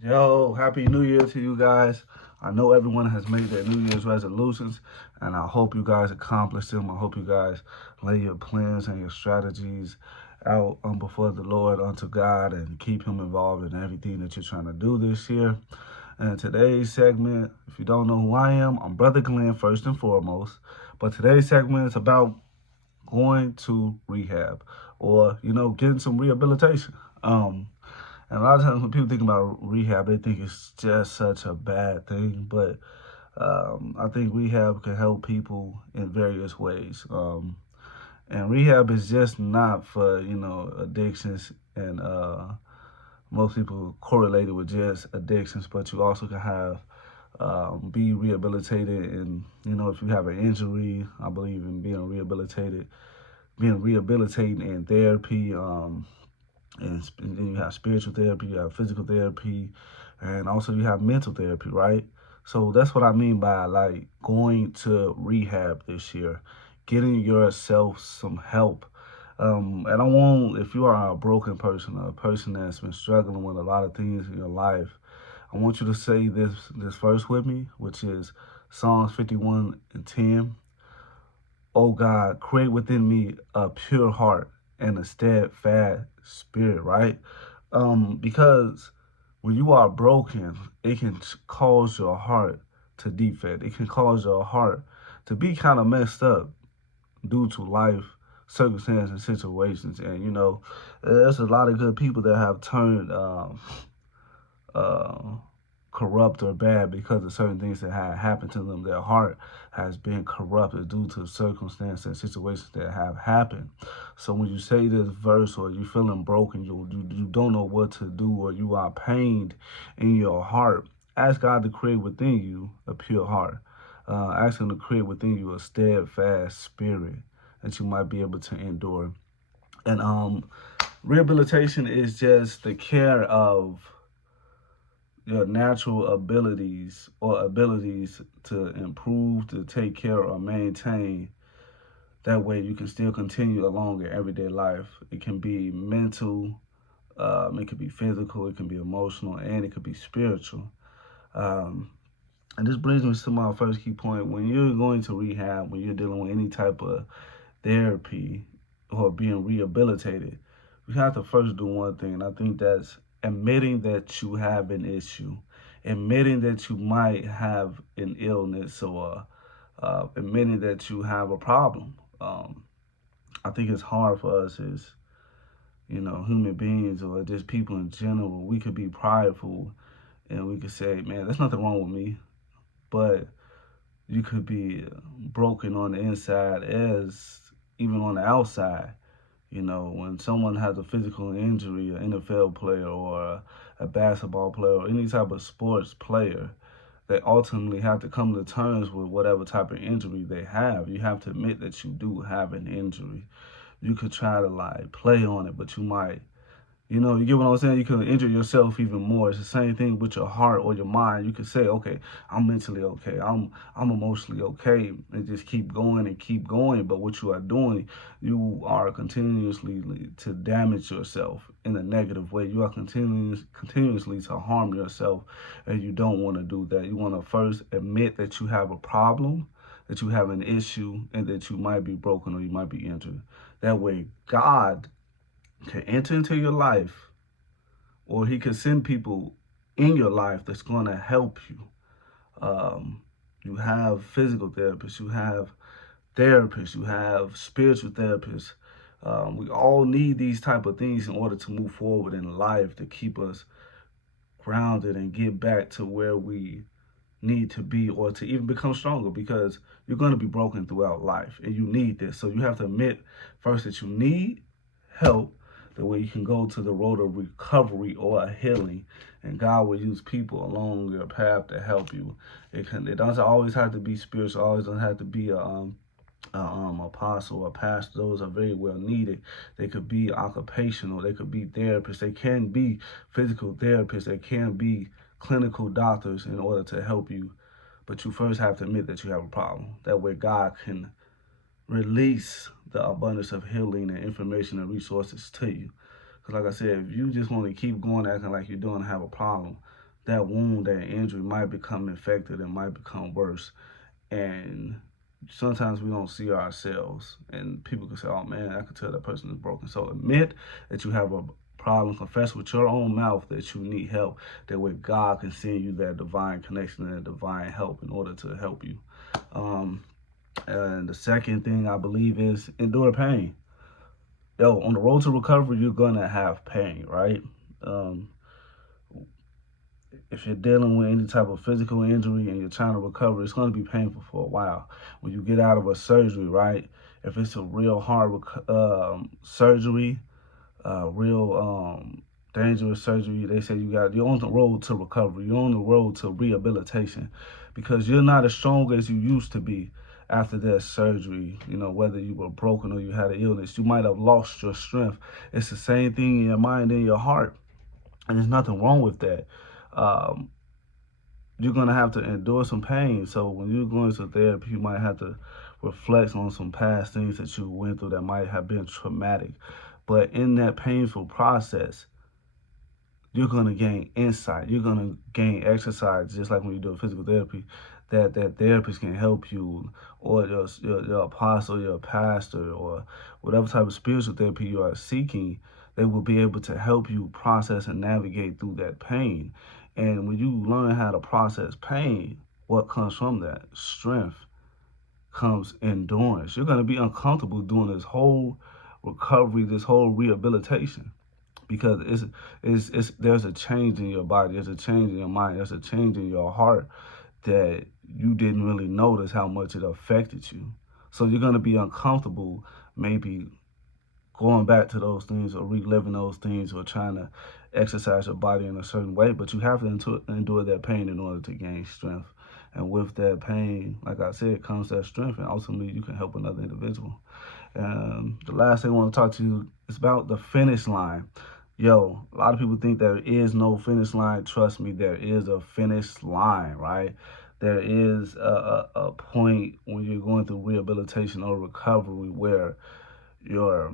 Yo, Happy New Year to you guys. I know everyone has made their New Year's resolutions, and I hope you guys accomplish them. I hope you guys lay your plans and your strategies out before the Lord unto God and keep Him involved in everything that you're trying to do this year. And today's segment, if you don't know who I am, I'm Brother Glenn first and foremost. But today's segment is about going to rehab or, getting some rehabilitation. And a lot of times when people think about rehab, they think it's just such a bad thing. But I think rehab can help people in various ways. And rehab is just not for, addictions and most people correlate it with just addictions, but you also can have be rehabilitated. And, if you have an injury, I believe in being rehabilitated in therapy. And then you have spiritual therapy, you have physical therapy, and also you have mental therapy, right? So that's what I mean by like going to rehab this year, getting yourself some help. And I want, if you are a broken person, a person that's been struggling with a lot of things in your life, I want you to say this verse with me, which is Psalms 51:10. Oh God, create within me a pure heart and a steadfast spirit, right? Because when you are broken, it can cause your heart to defect. It can cause your heart to be kind of messed up due to life circumstances and situations. And there's a lot of good people that have turned uh, corrupt or bad because of certain things that have happened to them. Their heart has been corrupted due to circumstances and situations that have happened. So when you say this verse or you're feeling broken, you don't know what to do, or you are pained in your heart, ask God to create within you a pure heart. Ask Him to create within you a steadfast spirit that you might be able to endure. And rehabilitation is just the care of your natural abilities or abilities to improve, to take care or maintain. That way you can still continue along your everyday life. It can be mental, it can be physical, it can be emotional, and it could be spiritual. Um, and this brings me to my first key point. When you're going to rehab, when you're dealing with any type of therapy or being rehabilitated, we have to first do one thing, and I think that's admitting that you have an issue, admitting that you might have an illness, or admitting that you have a problem. I think it's hard for us as human beings or just people in general. We could be prideful and we could say, "Man, there's nothing wrong with me," but you could be broken on the inside as even on the outside. When someone has a physical injury, an NFL player or a basketball player or any type of sports player, they ultimately have to come to terms with whatever type of injury they have. You have to admit that you do have an injury. You could try to like play on it, but you might, you get what I'm saying? You can injure yourself even more. It's the same thing with your heart or your mind. You can say, okay, I'm mentally okay. I'm emotionally okay, and just keep going and keep going. But what you are doing, you are continuously to damage yourself in a negative way. You are continuously to harm yourself, and you don't want to do that. You want to first admit that you have a problem, that you have an issue, and that you might be broken or you might be injured. That way, God can enter into your life, or He can send people in your life that's going to help you. You have physical therapists, you have spiritual therapists. We all need these type of things in order to move forward in life, to keep us grounded and get back to where we need to be, or to even become stronger, because you're going to be broken throughout life and you need this. So you have to admit first that you need help. The way you can go to the road of recovery or a healing, and God will use people along your path to help you. It doesn't always have to be spiritual. Always doesn't have to be a apostle or pastor. Those are very well needed. They could be occupational. They could be therapists. They can be physical therapists. They can be clinical doctors in order to help you. But you first have to admit that you have a problem. That way God can release the abundance of healing and information and resources to you. Because like I said, if you just want to keep going acting like you're doing have a problem, that wound, that injury might become infected and might become worse. And sometimes we don't see ourselves, and people can say, "Oh man, I can tell that person is broken." So admit that you have a problem. Confess with your own mouth that you need help. That way, God can send you that divine connection and that divine help in order to help you. Um, and the second thing I believe is endure pain. Yo, on the road to recovery, you're gonna have pain, right? Um, if you're dealing with any type of physical injury and you're trying to recover, it's going to be painful for a while. When you get out of a surgery, right? If it's a real hard surgery, real dangerous surgery, they say you're on the road to recovery. You're on the road to rehabilitation, because you're not as strong as you used to be after that surgery. You know, whether you were broken or you had an illness, you might have lost your strength. It's the same thing in your mind and your heart, and there's nothing wrong with that. Um, you're gonna have to endure some pain. So when you're going to therapy, you might have to reflect on some past things that you went through that might have been traumatic. But in that painful process, you're gonna gain insight. You're gonna gain exercise, just like when you do physical therapy. That therapist can help you, or your apostle, your pastor, or whatever type of spiritual therapy you are seeking. They will be able to help you process and navigate through that pain. And when you learn how to process pain, what comes from that? Strength comes endurance. You're gonna be uncomfortable doing this whole recovery, this whole rehabilitation, because it's there's a change in your body, there's a change in your mind, there's a change in your heart that you didn't really notice how much it affected you. So you're gonna be uncomfortable, maybe going back to those things or reliving those things or trying to exercise your body in a certain way, but you have to endure that pain in order to gain strength. And with that pain, like I said, comes that strength, and ultimately you can help another individual. The last thing I want to talk to you is about the finish line. Yo, a lot of people think there is no finish line. Trust me, there is a finish line, right? There is a point when you're going through rehabilitation or recovery where your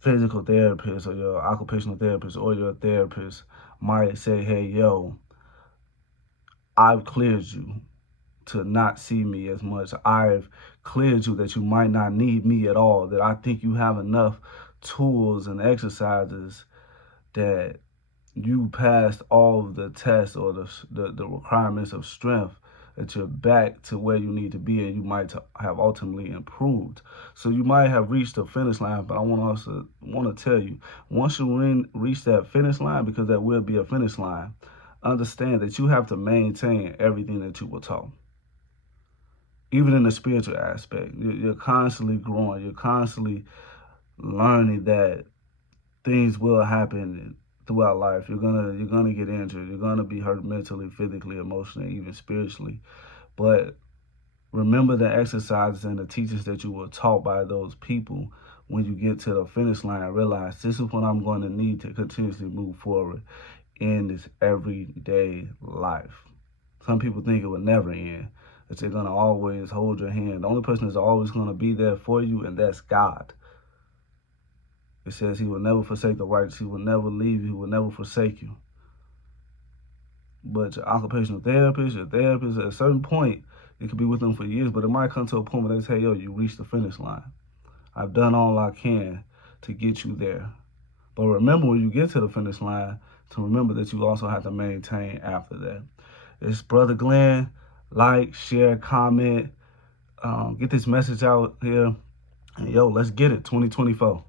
physical therapist or your occupational therapist or your therapist might say, "Hey, yo, I've cleared you to not see me as much. I've cleared you that you might not need me at all, that I think you have enough tools and exercises that you passed all of the tests or the requirements of strength, that you're back to where you need to be, and you might have ultimately improved." So you might have reached the finish line, but I want to tell you, once you reach that finish line, because there will be a finish line, understand that you have to maintain everything that you were taught. Even in the spiritual aspect, you're constantly growing. You're constantly learning that things will happen throughout life. You're gonna get injured. You're gonna be hurt mentally, physically, emotionally, even spiritually. But remember the exercises and the teachings that you were taught by those people. When you get to the finish line, realize this is what I'm going to need to continuously move forward in this everyday life. Some people think it will never end, that they're going to always hold your hand. The only person that's always going to be there for you, and that's God. It says he will never forsake the righteous. He will never leave you. He will never forsake you. But your occupational therapist, your therapist, at a certain point, it could be with them for years, but it might come to a point where they say, "Yo, you reached the finish line. I've done all I can to get you there." But remember, when you get to the finish line, to remember that you also have to maintain after that. It's Brother Glenn. Like, share, comment, get this message out here. And yo, let's get it, 2024.